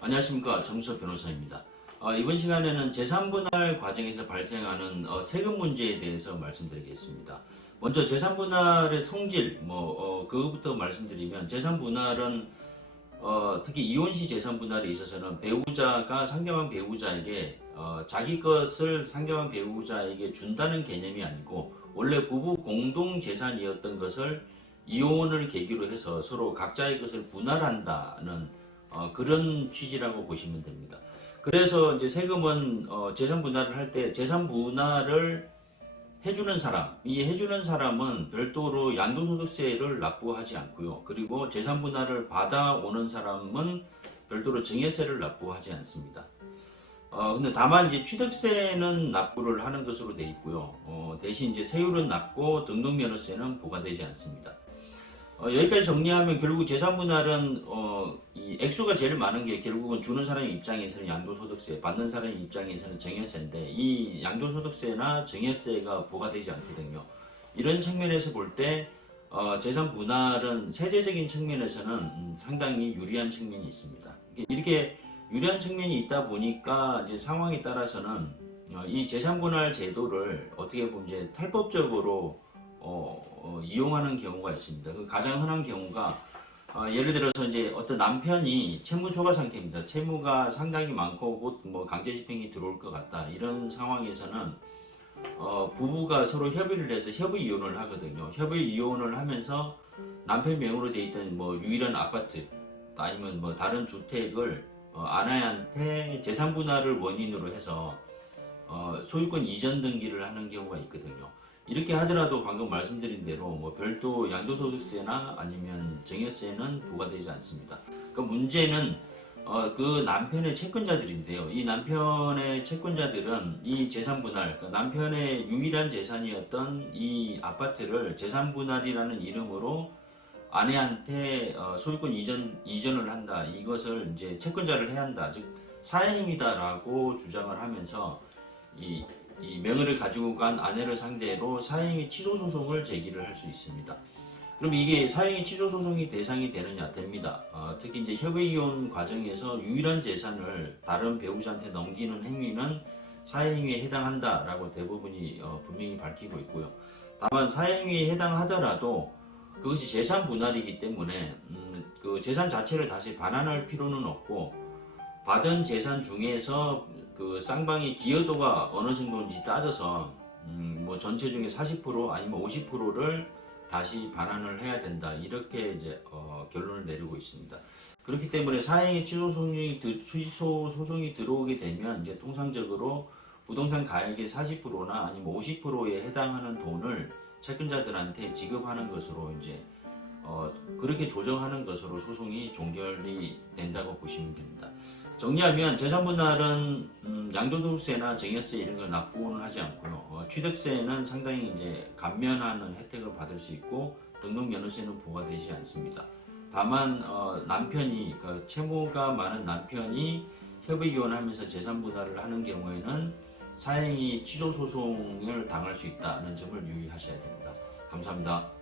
안녕하십니까, 정수석 변호사입니다. 이번 시간에는 재산분할 과정에서 발생하는 세금 문제에 대해서 말씀드리겠습니다. 먼저 재산분할의 성질, 그것부터 말씀드리면, 재산분할은 특히 이혼시 재산분할에 있어서는 배우자가 상대방 배우자에게 자기 것을 상대방 배우자에게 준다는 개념이 아니고, 원래 부부 공동 재산이었던 것을 이혼을 계기로 해서 서로 각자의 것을 분할한다는 그런 취지라고 보시면 됩니다. 그래서 이제 세금은 재산 분할을 할 때 재산 분할을 해주는 사람, 이 해주는 사람은 별도로 양도소득세를 납부하지 않고요. 그리고 재산 분할을 받아오는 사람은 별도로 증여세를 납부하지 않습니다. 근데 다만 이제 취득세는 납부를 하는 것으로 되어 있고요. 대신 이제 세율은 낮고 등록면허세는 부과되지 않습니다. 여기까지 정리하면 결국 재산분할은 이 액수가 제일 많은 게 결국은 주는 사람 입장에서는 양도소득세, 받는 사람 입장에서는 증여세인데, 이 양도소득세나 증여세가 부과되지 않거든요. 이런 측면에서 볼 때 재산분할은 세제적인 측면에서는 상당히 유리한 측면이 있습니다. 이렇게 유리한 측면이 있다 보니까 이제 상황에 따라서는 이 재산분할 제도를 어떻게 보면 이제 탈법적으로 이용하는 경우가 있습니다. 그 가장 흔한 경우가 예를 들어서 이제 어떤 남편이 채무 초과 상태입니다. 채무가 상당히 많고 곧 강제집행이 들어올 것 같다. 이런 상황에서는 부부가 서로 협의를 해서 협의 이혼을 하거든요. 협의 이혼을 하면서 남편 명으로 돼 있던 유일한 아파트 아니면 다른 주택을 아내한테 재산 분할을 원인으로 해서 소유권 이전 등기를 하는 경우가 있거든요. 이렇게 하더라도 방금 말씀드린 대로 별도 양도소득세나 아니면 증여세는 부과되지 않습니다. 그 문제는 그 남편의 채권자들인데요. 이 남편의 채권자들은 이 재산분할, 그러니까 남편의 유일한 재산이었던 이 아파트를 재산분할이라는 이름으로 아내한테 소유권 이전을 한다. 이것을 이제 채권자를 해야 한다. 즉 사행이다라고 주장을 하면서 이 명의를 가지고 간 아내를 상대로 사행위 취소 소송을 제기를 할 수 있습니다. 그럼 이게 사행위 취소 소송이 대상이 되느냐? 됩니다. 특히 이제 협의 이혼 과정에서 유일한 재산을 다른 배우자한테 넘기는 행위는 사행위에 해당한다라고 대부분이 분명히 밝히고 있고요. 다만 사행위에 해당하더라도 그것이 재산 분할이기 때문에 그 재산 자체를 다시 반환할 필요는 없고, 받은 재산 중에서 그 쌍방의 기여도가 어느 정도인지 따져서 전체 중에 40% 아니면 50%를 다시 반환을 해야 된다, 이렇게 이제 결론을 내리고 있습니다. 그렇기 때문에 사행위 취소 소송이 들어오게 되면 이제 통상적으로 부동산 가액의 40%나 아니면 50%에 해당하는 돈을 채권자들한테 지급하는 것으로 이제 그렇게 조정하는 것으로 소송이 종결이 된다고 보시면 됩니다. 정리하면 재산분할은 양도소득세나 증여세 이런 걸 납부는 하지 않고요. 취득세는 상당히 이제 감면하는 혜택을 받을 수 있고, 등록면허세는 부과되지 않습니다. 다만 남편이 채무가 많은 남편이 협의 이혼하면서 재산분할을 하는 경우에는 사행위 취소 소송을 당할 수 있다는 점을 유의하셔야 됩니다. 감사합니다.